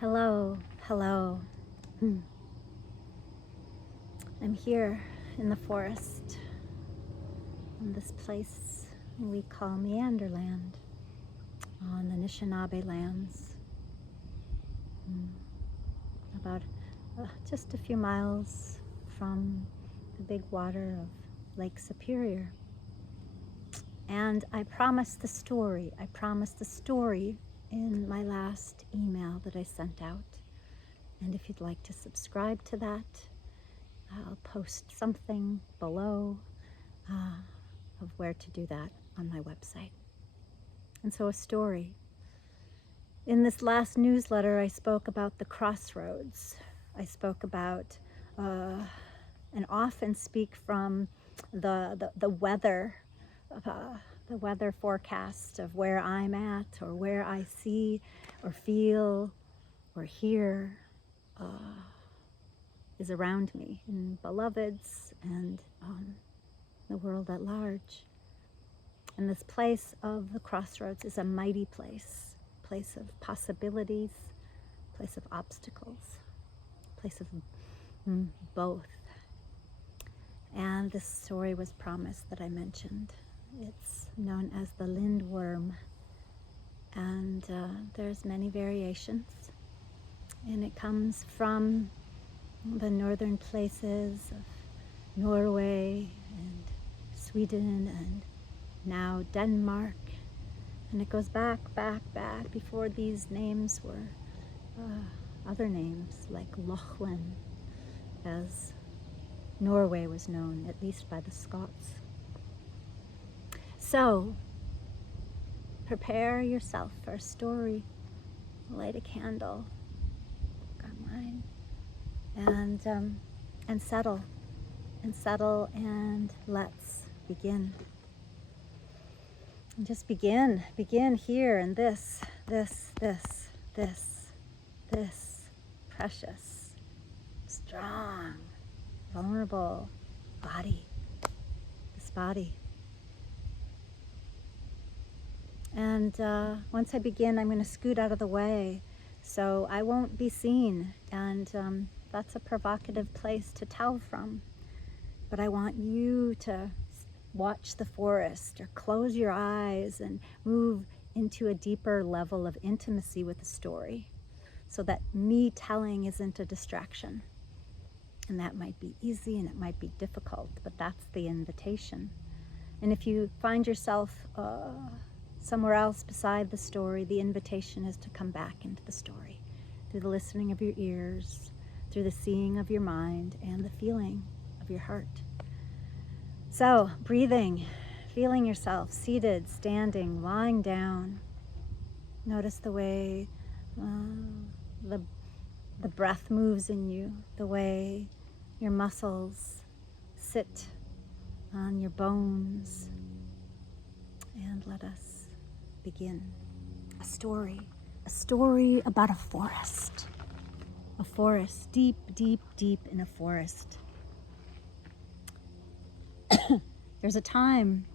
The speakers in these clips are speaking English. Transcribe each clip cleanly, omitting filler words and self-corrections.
Hello, hello. I'm here in the forest, in this place we call Meanderland, on the Anishinaabe lands, about just a few miles from the big water of Lake Superior. And I promised the story in my last email that I sent out. And if you'd like to subscribe to that, I'll post something below of where to do that on my website. And so a story. In this last newsletter, I spoke about the crossroads. I spoke about and often speak from the weather, the weather forecast of where I'm at, or where I see or feel or hear is around me, in beloveds and the world at large. And this place of the crossroads is a mighty place of possibilities, place of obstacles, place of both. And this story was promised that I mentioned. It's known as the Lindworm, and there's many variations, and it comes from the northern places of Norway and Sweden and now Denmark, and it goes back before these names were other names like Lochlin, as Norway was known, at least by the Scots. So prepare yourself for a story, light a candle, got mine, and settle, and let's begin. And just begin here in this precious, strong, vulnerable body, this body. And once I begin, I'm going to scoot out of the way so I won't be seen, and that's a provocative place to tell from. But I want you to watch the forest or close your eyes and move into a deeper level of intimacy with the story, so that me telling isn't a distraction. And that might be easy and it might be difficult, but that's the invitation. And if you find yourself somewhere else beside the story, the invitation is to come back into the story through the listening of your ears, through the seeing of your mind, and the feeling of your heart. So, breathing, feeling yourself seated, standing, lying down. Notice the way the breath moves in you, the way your muscles sit on your bones. And let us begin. A story about a forest deep in a forest. There's a time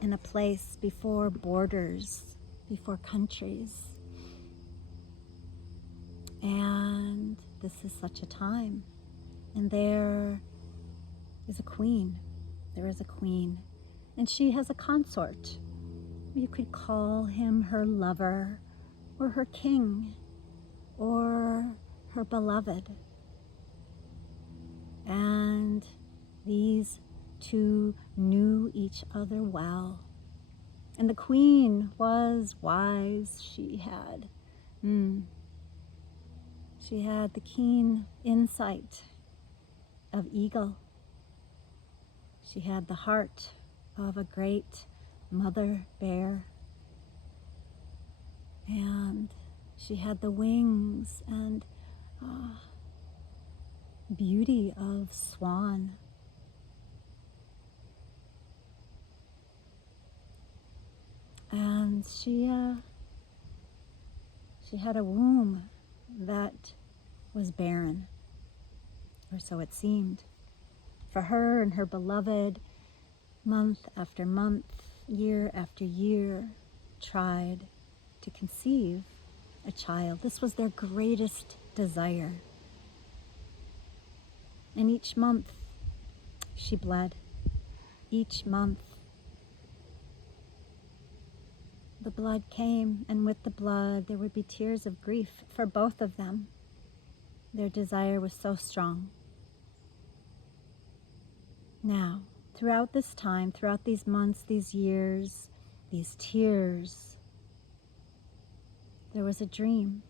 and a place before borders, before countries. And this is such a time. And there is a queen. And she has a consort. You could call him her lover, or her king, or her beloved. And these two knew each other well. And the queen was wise. She had the keen insight of eagle. She had the heart of a great mother bear. And she had the wings and beauty of swan. And she had a womb that was barren, or so it seemed, for her and her beloved. Month after month, year after year, tried to conceive a child. This was their greatest desire. And each month she bled. Each month the blood came, and with the blood there would be tears of grief for both of them. Their desire was so strong. Now, throughout this time, throughout these months, these years, these tears, there was a dream.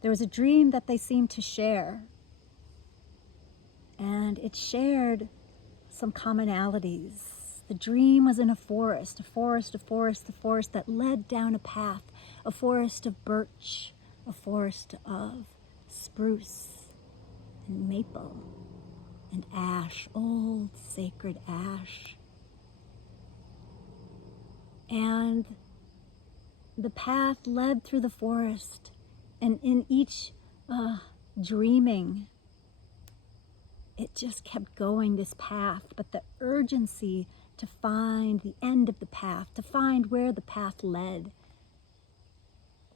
There was a dream that they seemed to share. And it shared some commonalities. The dream was in a forest that led down a path, a forest of birch, a forest of spruce and maple and ash, old sacred ash. And the path led through the forest, and in each dreaming, it just kept going, this path, but the urgency to find the end of the path, to find where the path led,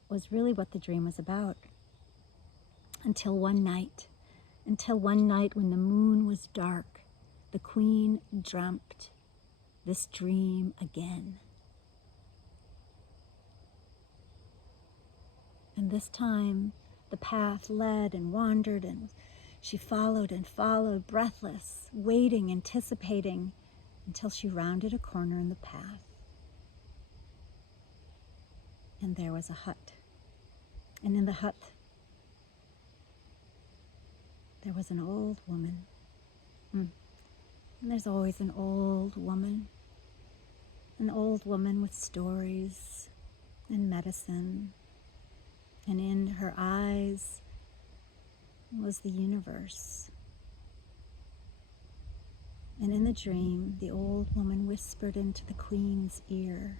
was really what the dream was about. Until one night when the moon was dark, the queen dreamt this dream again. And this time, the path led and wandered, and she followed and followed, breathless, waiting, anticipating, until she rounded a corner in the path. And there was a hut. And in the hut, there was an old woman. And there's always an old woman with stories and medicine. And in her eyes was the universe. And in the dream, the old woman whispered into the queen's ear,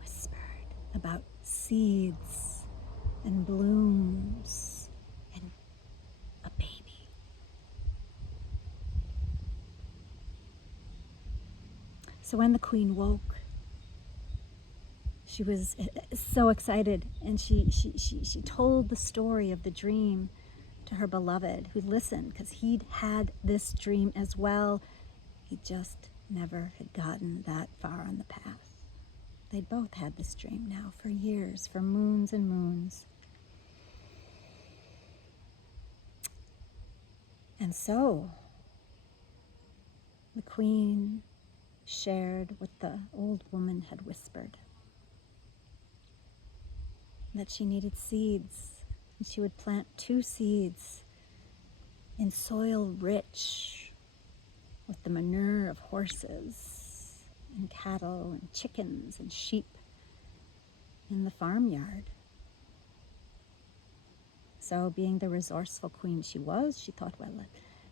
whispered about seeds and blooms and a baby. So when the queen woke, she was so excited, and she told the story of the dream to her beloved, who listened, because he'd had this dream as well. He just never had gotten that far on the path. They'd both had this dream now for years, for moons and moons. And so the queen shared what the old woman had whispered, that she needed seeds, and she would plant 2 seeds in soil rich with the manure of horses and cattle and chickens and sheep in the farmyard. So, being the resourceful queen she was, she thought, well,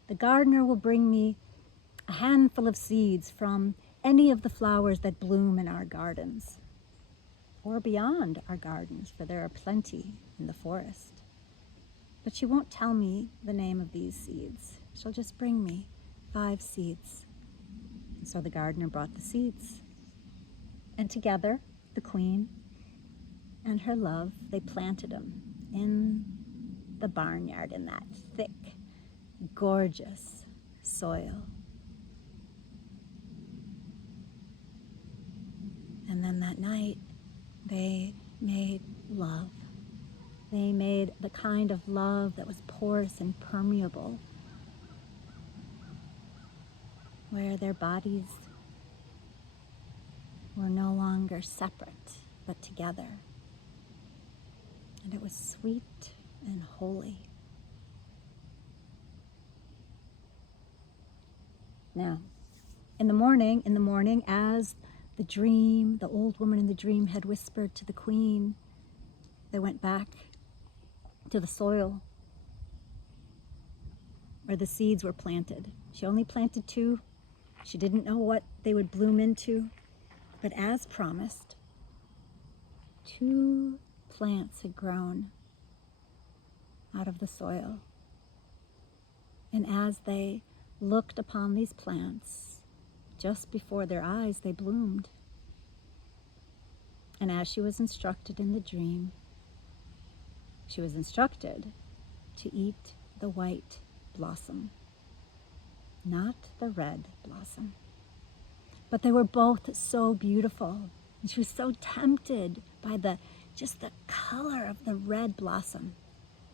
the gardener will bring me a handful of seeds from any of the flowers that bloom in our gardens, or beyond our gardens, for there are plenty in the forest. But she won't tell me the name of these seeds. She'll just bring me 5 seeds. And so the gardener brought the seeds. And together, the queen and her love, they planted them in the barnyard, in that thick, gorgeous soil. And then that night, they made love. They made the kind of love that was porous and permeable, where their bodies were no longer separate, but together. And it was sweet and holy. Now, in the morning, as the old woman in the dream had whispered to the queen, they went back to the soil where the seeds were planted. She only planted 2. She didn't know what they would bloom into, but as promised, 2 plants had grown out of the soil. And as they looked upon these plants, just before their eyes, they bloomed. And as she was instructed in the dream, she was instructed to eat the white blossom, not the red blossom. But they were both so beautiful. And she was so tempted by just the color of the red blossom.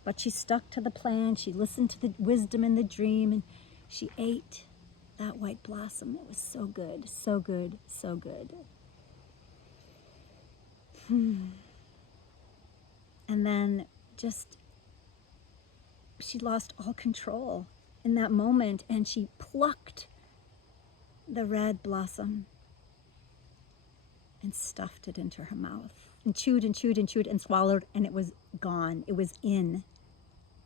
But she stuck to the plan. She listened to the wisdom in the dream, and she ate that white blossom. It was so good, so good, so good. And then she lost all control in that moment, and she plucked the red blossom and stuffed it into her mouth and chewed and chewed and chewed and swallowed, and it was gone. It was in.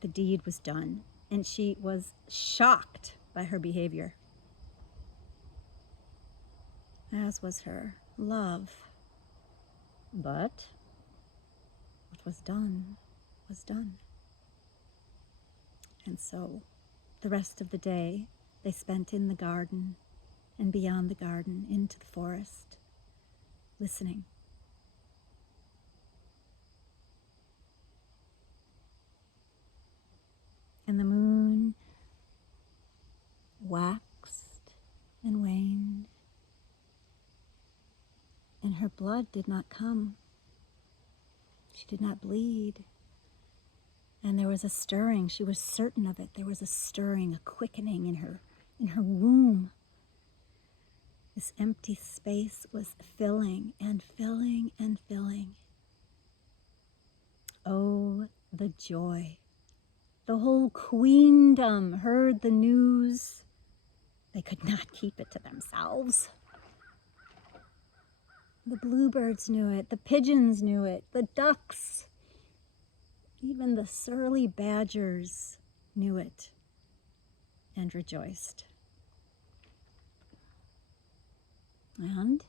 The deed was done, and she was shocked by her behavior, as was her love. But what was done was done. And so the rest of the day they spent in the garden and beyond the garden into the forest, listening. And the moon waxed and waned, and her blood did not come. She did not bleed. And there was a stirring. She was certain of it. There was a stirring, a quickening in her womb. This empty space was filling and filling and filling. Oh, the joy. The whole queendom heard the news. They could not keep it to themselves. The bluebirds knew it, the pigeons knew it, the ducks, even the surly badgers knew it and rejoiced. And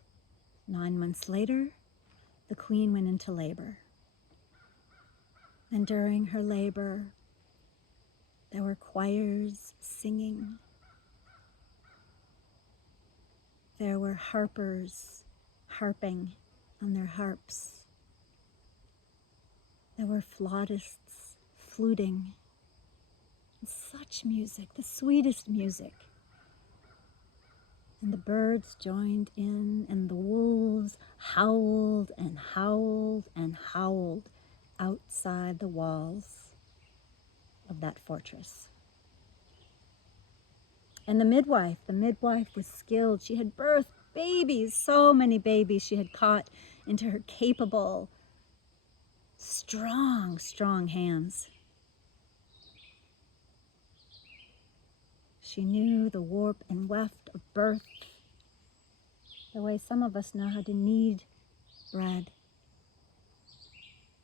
9 months later, the queen went into labor. And during her labor, there were choirs singing. There were harpers harping on their harps. There were flautists fluting. Such music, the sweetest music. And the birds joined in, and the wolves howled and howled and howled outside the walls of that fortress. And the midwife was skilled. She had birthed babies, so many babies she had caught into her capable, strong, strong hands. She knew the warp and weft of birth, the way some of us know how to knead bread,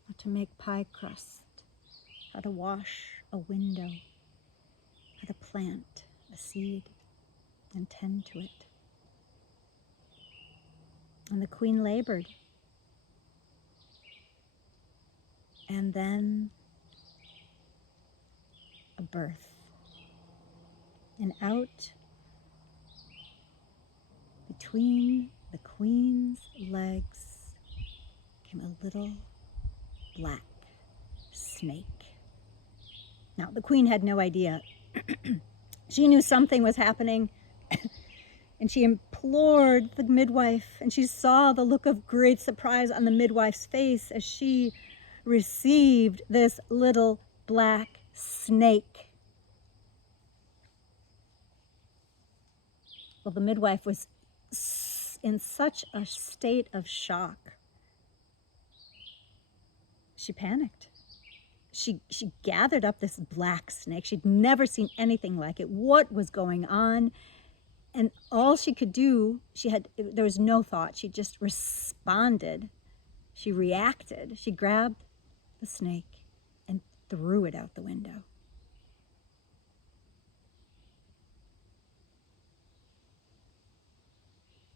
how to make pie crust, how to wash a window, how to plant a seed and tend to it. And the queen labored. And then a birth. And out between the queen's legs came a little black snake. Now, the queen had no idea. She knew something was happening, and she implored the midwife, and she saw the look of great surprise on the midwife's face as she received this little black snake. Well, the midwife was in such a state of shock. She panicked. She gathered up this black snake. She'd never seen anything like it. What was going on? And all she could do, there was no thought. She just responded. She reacted. She grabbed the snake and threw it out the window.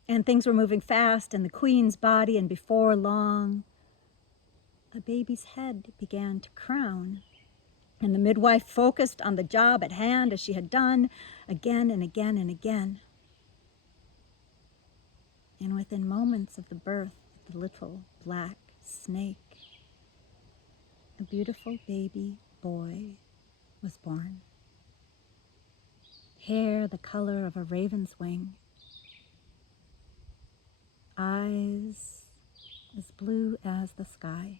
And things were moving fast in the queen's body, and before long, a baby's head began to crown. And the midwife focused on the job at hand as she had done again and again and again. And within moments of the birth of the little black snake, a beautiful baby boy was born. Hair the color of a raven's wing, eyes as blue as the sky.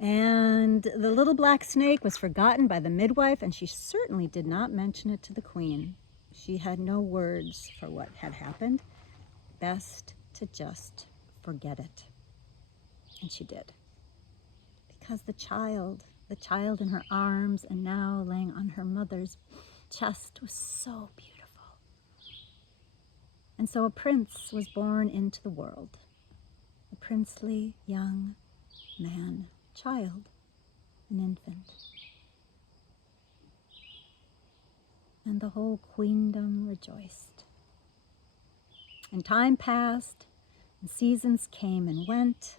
And the little black snake was forgotten by the midwife, and she certainly did not mention it to the queen. She had no words for what had happened. Best to just forget it. And she did. Because the child in her arms and now laying on her mother's chest was so beautiful. And so a prince was born into the world, a princely young man, child, an infant. And the whole queendom rejoiced. And time passed, and seasons came and went.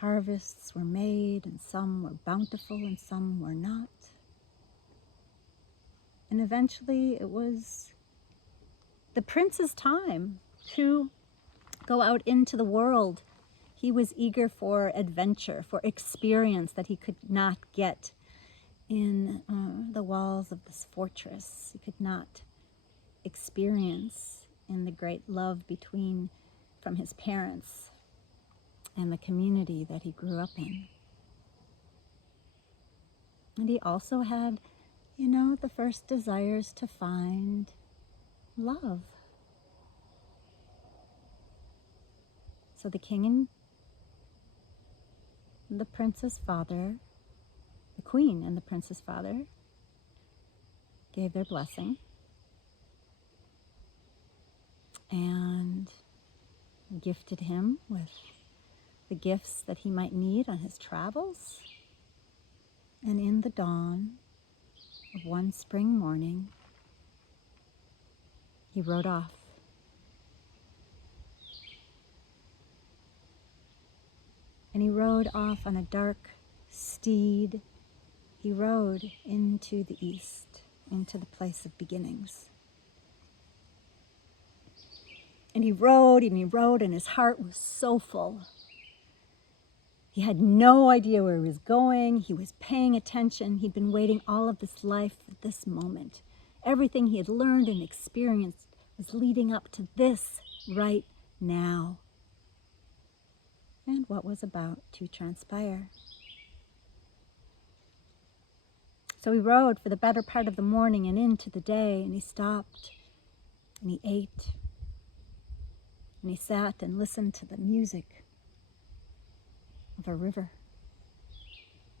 Harvests were made, and some were bountiful, and some were not. And eventually it was the prince's time to go out into the world. He was eager for adventure, for experience that he could not get in the walls of this fortress. He could not experience in the great love from his parents and the community that he grew up in. And he also had, the first desires to find love. So the king and the prince's father, the queen and the prince's father, gave their blessing and gifted him with the gifts that he might need on his travels. And in the dawn of one spring morning, he rode off. And he rode off on a dark steed. He rode into the east, into the place of beginnings. And he rode, and his heart was so full. He had no idea where he was going. He was paying attention. He'd been waiting all of his life for this moment. Everything he had learned and experienced was leading up to this right now. And what was about to transpire. So he rode for the better part of the morning and into the day, and he stopped, and he ate, and he sat and listened to the music of a river.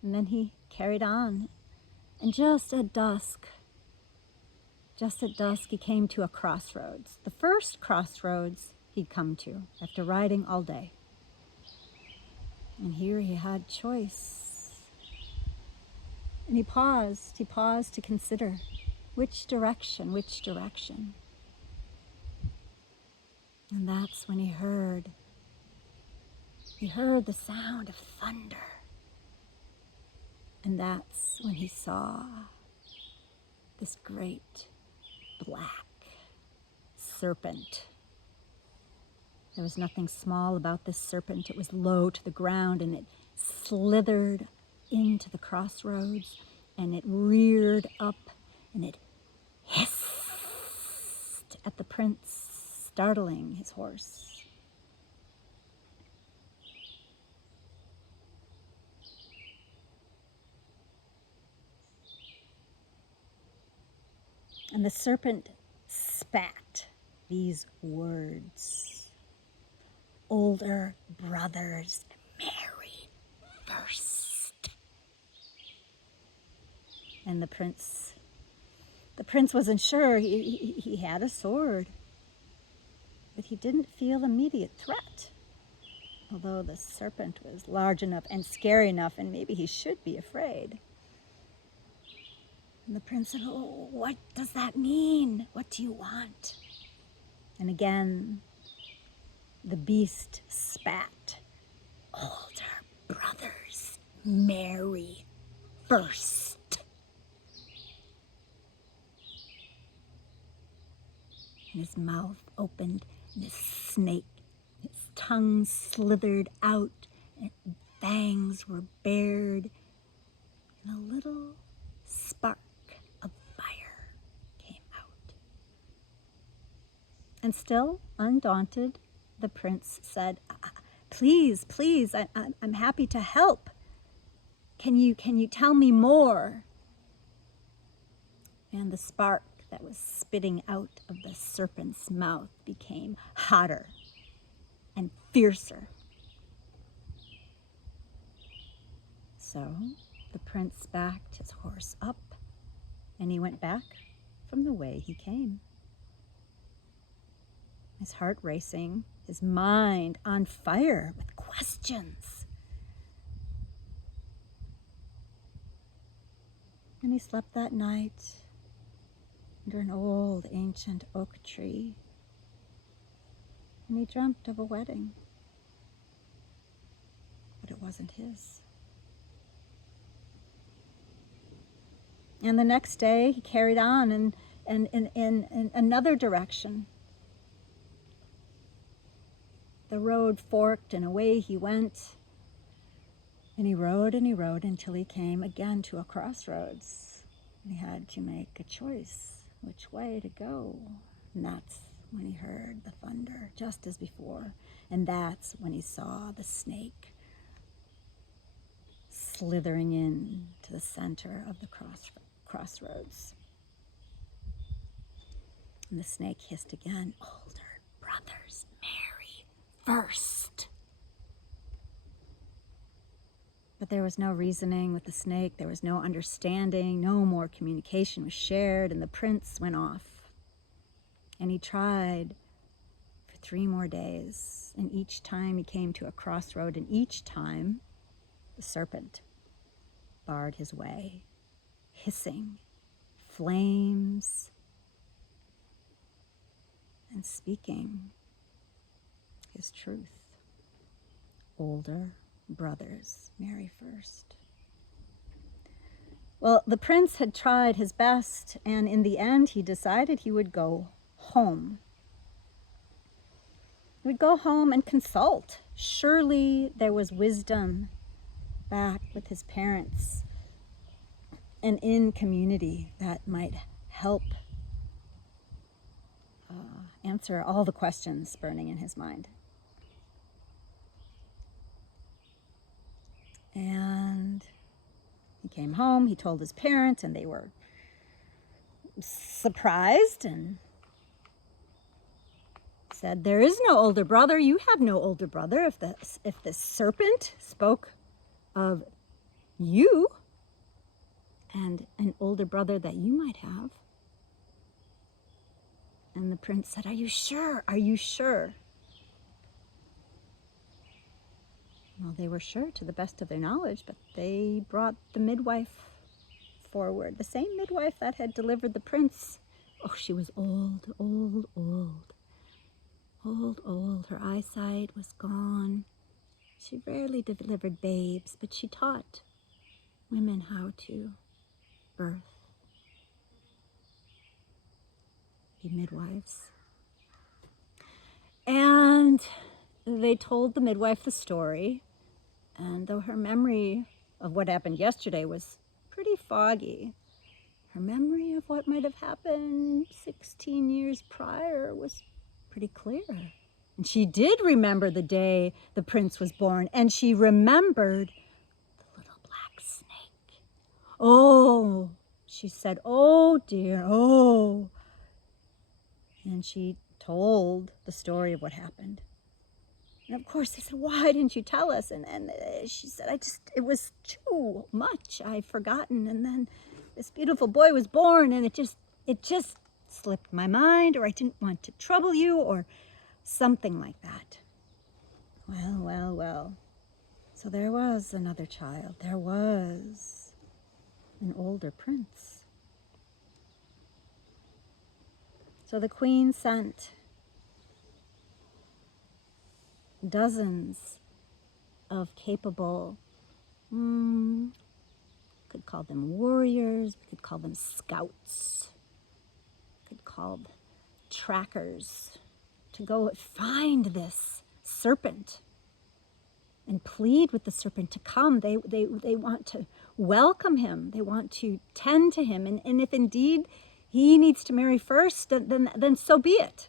And then he carried on, and just at dusk, he came to a crossroads. The first crossroads he'd come to after riding all day. And here he had choice. And he paused to consider which direction. And that's when he heard the sound of thunder. And that's when he saw this great black serpent. There was nothing small about this serpent. It was low to the ground, and it slithered into the crossroads, and it reared up, and it hissed at the prince, startling his horse. And the serpent spat these words. Older brothers marry first. And the prince wasn't sure. He had a sword, but he didn't feel immediate threat. Although the serpent was large enough and scary enough, and maybe he should be afraid. And the prince said, "Oh, what does that mean? What do you want?" And again, the beast spat. Older brothers marry first. and his mouth opened, and his snake, his tongue slithered out, and its fangs were bared, and a little spark of fire came out. And still undaunted, the prince said, please, please, I'm happy to help. Can you tell me more? And the spark that was spitting out of the serpent's mouth became hotter and fiercer. So the prince backed his horse up, and he went back from the way he came. His heart racing, his mind on fire with questions. And he slept that night under an old ancient oak tree. And he dreamt of a wedding, but it wasn't his. And the next day he carried on in another direction. The road forked and away he went. And he rode until he came again to a crossroads. And he had to make a choice which way to go. And that's when he heard the thunder, just as before. And that's when he saw the snake slithering in to the center of the crossroads. And the snake hissed again, older brothers, marry first. But there was no reasoning with the snake. There was no understanding. No more communication was shared, and the prince went off. And he tried for 3 more days, and each time he came to a crossroad, and each time the serpent barred his way, hissing flames and speaking his truth. Older brothers, marry first. Well, the prince had tried his best, and in the end he decided he would go home. He would go home and consult. Surely there was wisdom back with his parents and in community that might help answer all the questions burning in his mind. And he came home, he told his parents, and they were surprised and said, there is no older brother. You have no older brother. If the serpent spoke of you and an older brother that you might have. And the prince said, are you sure? Are you sure? Well, they were sure to the best of their knowledge, but they brought the midwife forward, the same midwife that had delivered the prince. Oh, she was old. Her eyesight was gone. She rarely delivered babes, but she taught women how to birth, be midwives. And they told the midwife the story, and though her memory of what happened yesterday was pretty foggy, her memory of what might have happened 16 years prior was pretty clear. And she did remember the day the prince was born, and she remembered the little black snake. Oh, she said, oh dear, oh. And she told the story of what happened. And of course they said, why didn't you tell us? And she said, it was too much. I'd forgotten. And then this beautiful boy was born, and it just slipped my mind, or I didn't want to trouble you, or something like that. Well. So there was another child. There was an older prince. So the queen sent dozens of capable, could call them warriors, we could call them scouts, could call them trackers to go find this serpent and plead with the serpent to come. They want to welcome him. They want to tend to him. And if indeed he needs to marry first, then so be it.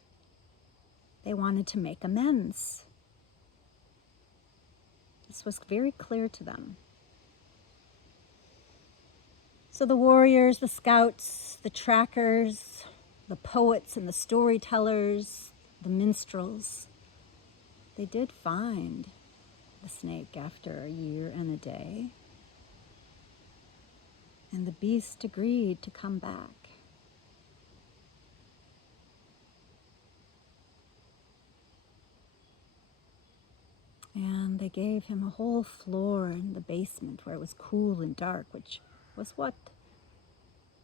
They wanted to make amends. This was very clear to them. So the warriors, the scouts, the trackers, the poets and the storytellers, the minstrels, they did find the snake after a year and a day. And the beast agreed to come back. And they gave him a whole floor in the basement where it was cool and dark, which was what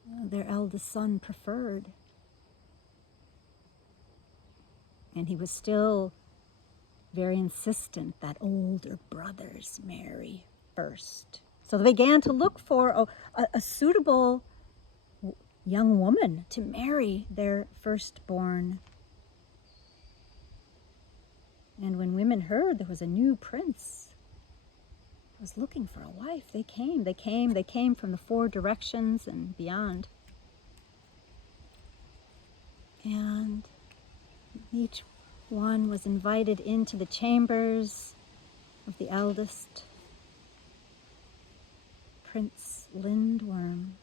their eldest son preferred. And he was still very insistent that older brothers marry first. So they began to look for a suitable young woman to marry their firstborn. And when women heard there was a new prince who was looking for a wife, they came from the 4 directions and beyond. And each one was invited into the chambers of the eldest, Prince Lindworm.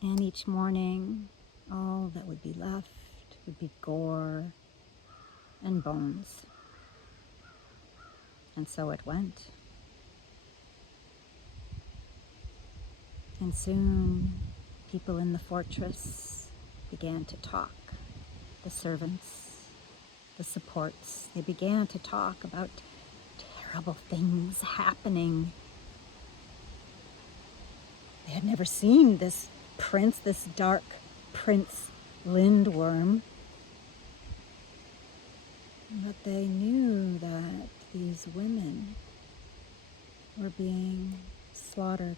And each morning, all that would be left would be gore and bones. And so it went. And soon, people in the fortress began to talk. The servants, the supports, they began to talk about terrible things happening. They had never seen this prince, this dark Prince Lindworm. But they knew that these women were being slaughtered.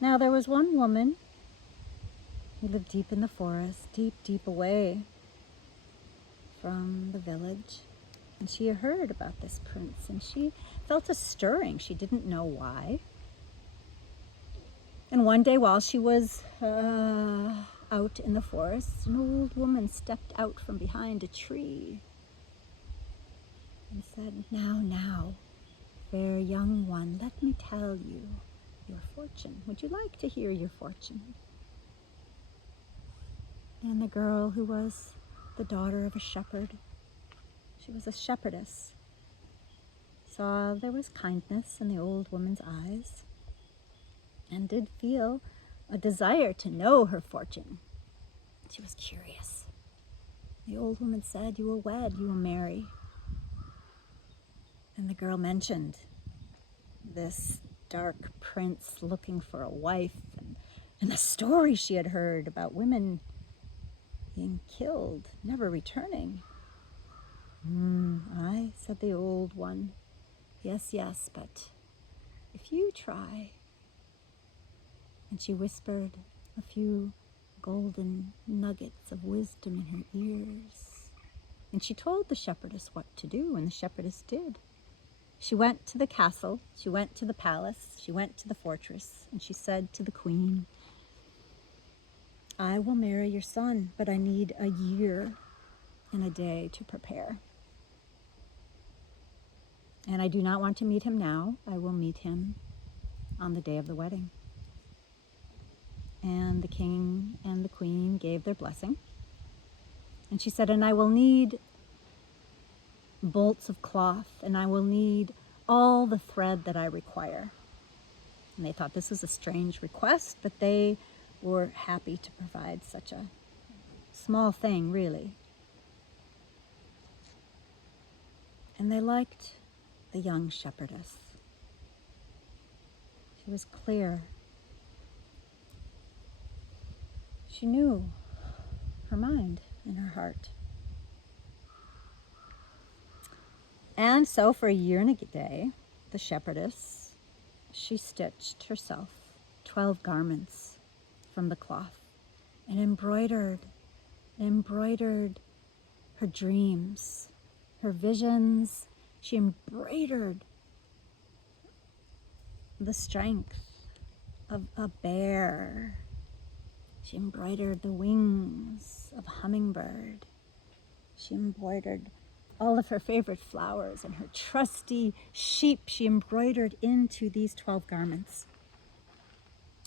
Now there was one woman who lived deep in the forest, deep away from the village. And she heard about this prince, and she felt a stirring. She didn't know why. And one day while she was out in the forest, an old woman stepped out from behind a tree and said, Now, fair young one, let me tell you your fortune. Would you like to hear your fortune?" And the girl, who was the daughter of a shepherd, she was a shepherdess, saw there was kindness in the old woman's eyes and did feel a desire to know her fortune. She was curious. The old woman said, "You will wed, you will marry." And the girl mentioned this dark prince looking for a wife and the story she had heard about women being killed, never returning. "Aye," said the old one. Yes, but if you try." And she whispered a few golden nuggets of wisdom in her ears. And she told the shepherdess what to do, and the shepherdess did. She went to the castle, she went to the palace, she went to the fortress, and she said to the queen, "I will marry your son, but I need a year and a day to prepare. And I do not want to meet him now. I will meet him on the day of the wedding." And the king and the queen gave their blessing. And she said, "And I will need bolts of cloth, and I will need all the thread that I require." And they thought this was a strange request, but they were happy to provide such a small thing, really. And they liked the young shepherdess. She was clear. She knew her mind and her heart. And so for a year and a day, the shepherdess, she stitched herself 12 garments from the cloth and embroidered her dreams, her visions. She embroidered the strength of a bear. She embroidered the wings of a hummingbird. She embroidered all of her favorite flowers and her trusty sheep. She embroidered into these 12 garments.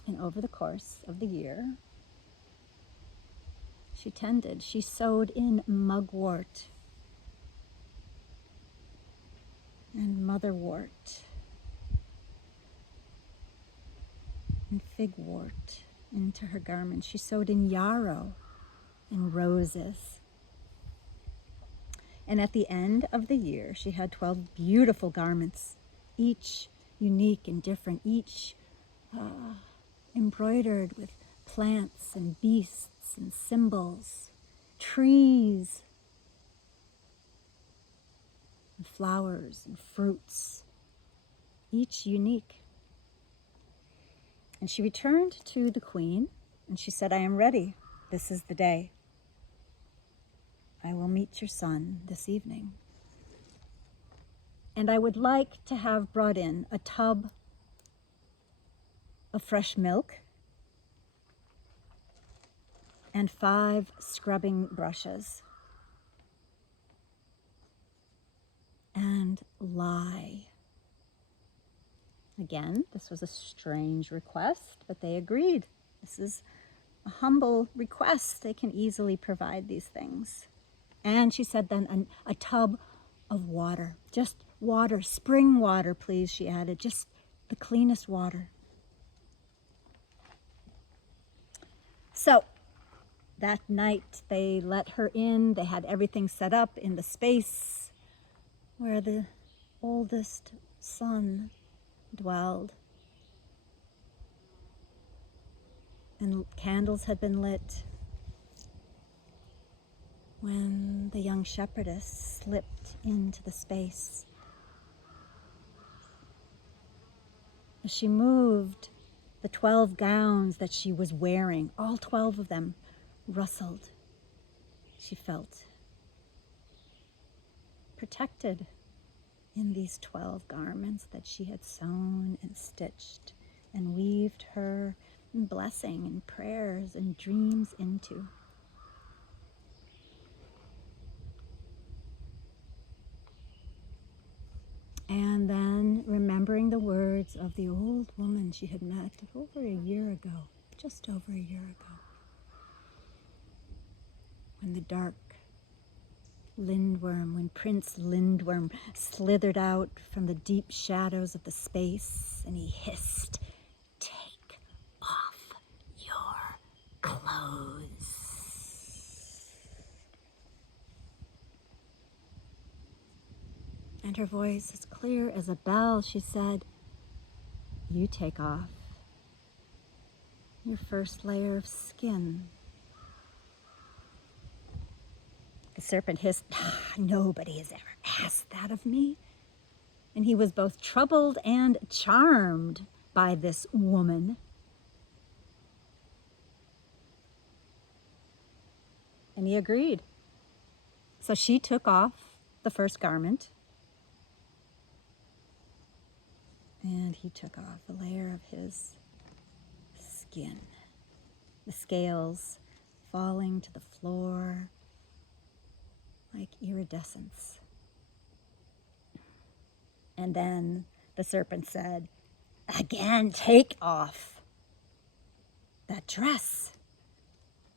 And over the course of the year, she sewed in mugwort and motherwort and figwort into her garments. She sewed in yarrow and roses. And at the end of the year, she had 12 beautiful garments, each unique and different, each embroidered with plants and beasts and symbols, trees and flowers and fruits, each unique. And she returned to the queen and she said, "I am ready. This is the day. I will meet your son this evening. And I would like to have brought in a tub of fresh milk and 5 scrubbing brushes and lie." Again, this was a strange request, but they agreed. This is a humble request. They can easily provide these things. And she said then a tub of water, just water, spring water, please, she added, just the cleanest water. So that night they let her in. They had everything set up in the space where the oldest son dwelled. And candles had been lit when the young shepherdess slipped into the space. As she moved, the 12 gowns that she was wearing, all 12 of them, rustled. She felt protected in these 12 garments that she had sewn and stitched and weaved her blessing and prayers and dreams into. And then remembering the words of the old woman she had met over a year ago, just over a year ago, when the dark Lindworm, when Prince Lindworm slithered out from the deep shadows of the space and he hissed, "Take off your clothes." And her voice, as clear as a bell, she said, "You take off your first layer of skin." The serpent hissed, "Nobody has ever asked that of me." And he was both troubled and charmed by this woman. And he agreed. So she took off the first garment, and he took off a layer of his skin, the scales falling to the floor like iridescence. And then the serpent said, "Again, take off that dress."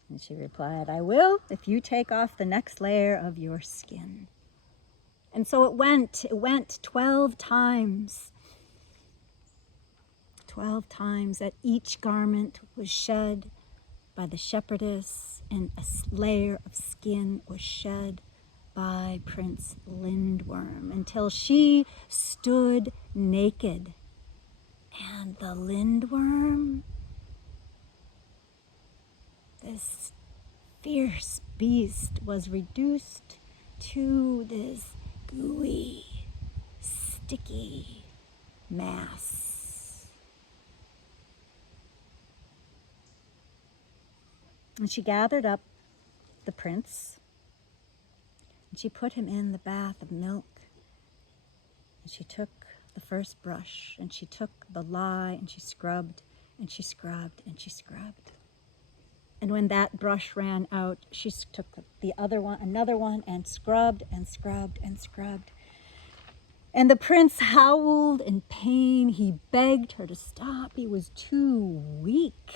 And she replied, "I will if you take off the next layer of your skin." And so it went 12 times. 12 times that each garment was shed by the shepherdess and a layer of skin was shed by Prince Lindworm until she stood naked. And the Lindworm, this fierce beast, was reduced to this gooey, sticky mass. And she gathered up the prince, and she put him in the bath of milk. And she took the first brush, and she took the lye, and she scrubbed, and she scrubbed, and she scrubbed. And when that brush ran out, she took the other one, another one, and scrubbed, and scrubbed, and scrubbed. And the prince howled in pain. He begged her to stop. He was too weak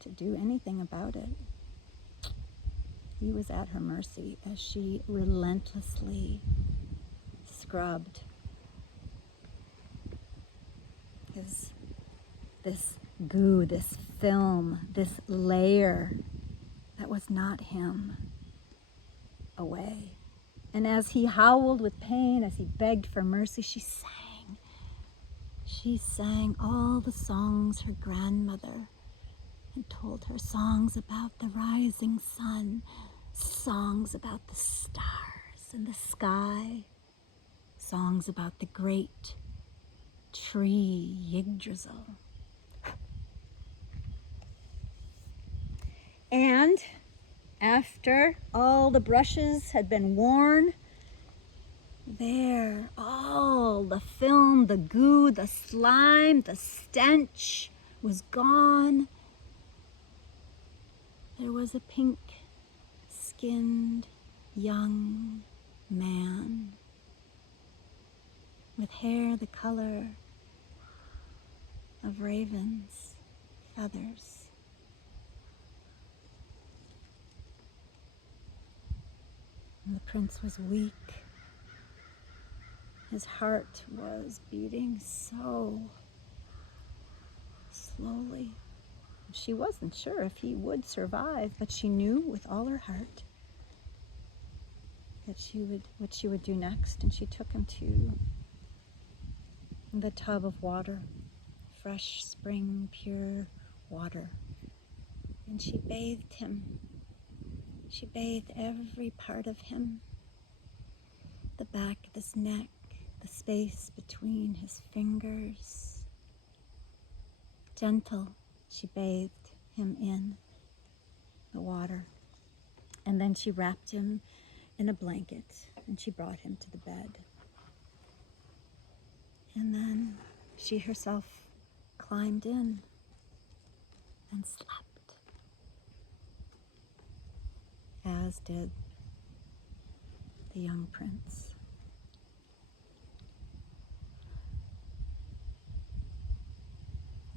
to do anything about it. He was at her mercy as she relentlessly scrubbed this goo, this film, this layer that was not him away. And as he howled with pain, as he begged for mercy, she sang. She sang all the songs her grandmother had told her, songs about the rising sun, songs about the stars and the sky, songs about the great tree Yggdrasil. And after all the brushes had been worn, there, all the film, the goo, the slime, the stench was gone. There was a pink-skinned young man with hair the color of ravens' feathers. And the prince was weak. His heart was beating so slowly. She wasn't sure if he would survive, but she knew with all her heart that what she would do next. And she took him to the tub of water, fresh spring, pure water. And she bathed him. She bathed every part of him, the back of his neck, the space between his fingers. Gentle, she bathed him in the water. And then she wrapped him in a blanket and she brought him to the bed. And then she herself climbed in and slept, as did the young prince.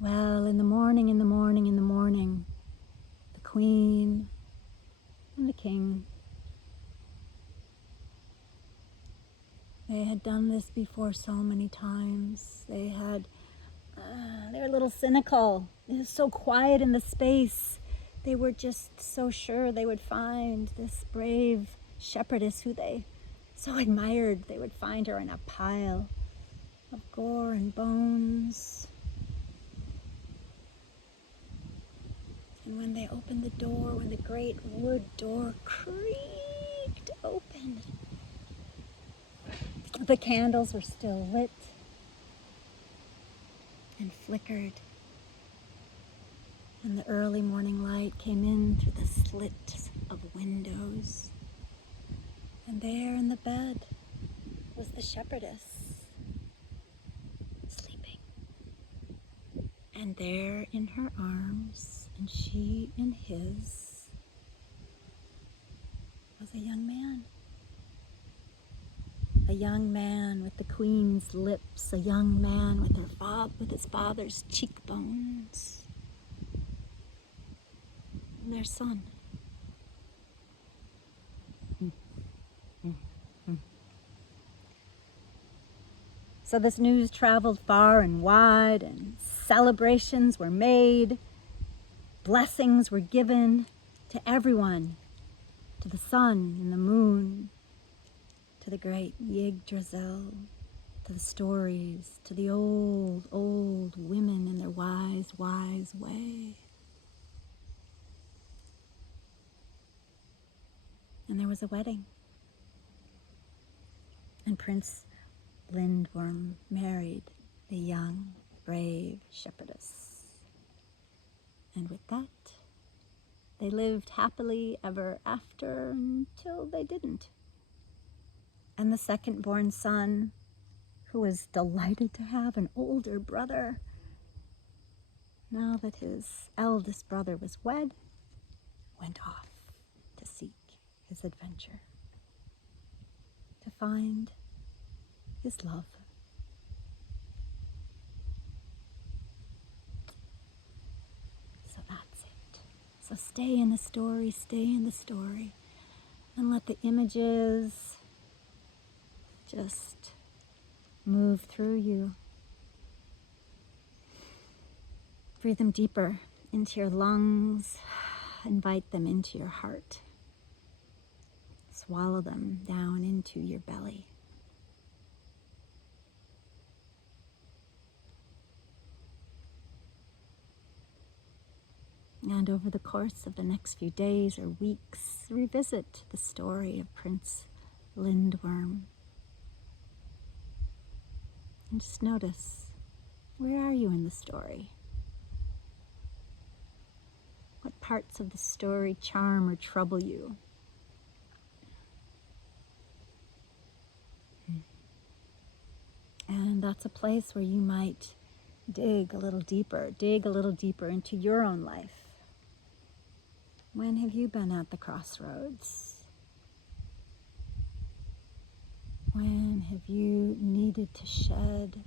Well, in the morning, the queen and the king, they had done this before so many times. They were a little cynical. It was so quiet in the space. They were just so sure they would find this brave shepherdess who they so admired. They would find her in a pile of gore and bones. And when they opened the door, when the great wood door creaked open, the candles were still lit and flickered. And the early morning light came in through the slits of windows. And there in the bed was the shepherdess, sleeping. And there in her arms, and she in his, was a young man. A young man with the queen's lips, a young man with his father's cheekbones. And their son. So this news traveled far and wide, and celebrations were made. Blessings were given to everyone, to the sun and the moon, to the great Yggdrasil, to the stories, to the old, old women in their wise, wise way. And there was a wedding. And Prince Lindworm married the young, brave shepherdess. And with that, They lived happily ever after until they didn't. And the second-born son, who was delighted to have an older brother, now that his eldest brother was wed, went off to seek his adventure, to find his love. So that's it. So stay in the story, and let the images just move through you. Breathe them deeper into your lungs. Invite them into your heart. Swallow them down into your belly. And over the course of the next few days or weeks, revisit the story of Prince Lindworm. And just notice, where are you in the story? What parts of the story charm or trouble you? And that's a place where you might dig a little deeper into your own life. When have you been at the crossroads? When have you needed to shed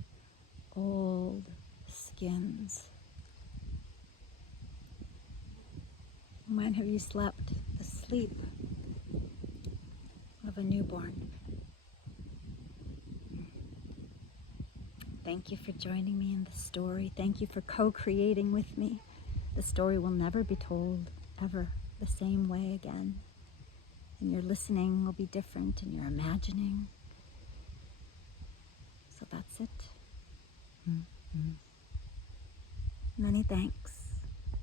old skins? When have you slept the sleep of a newborn? Thank you for joining me in the story. Thank you for co-creating with me. The story will never be told, ever, the same way again. And your listening will be different, and your imagining. So that's it. Many thanks.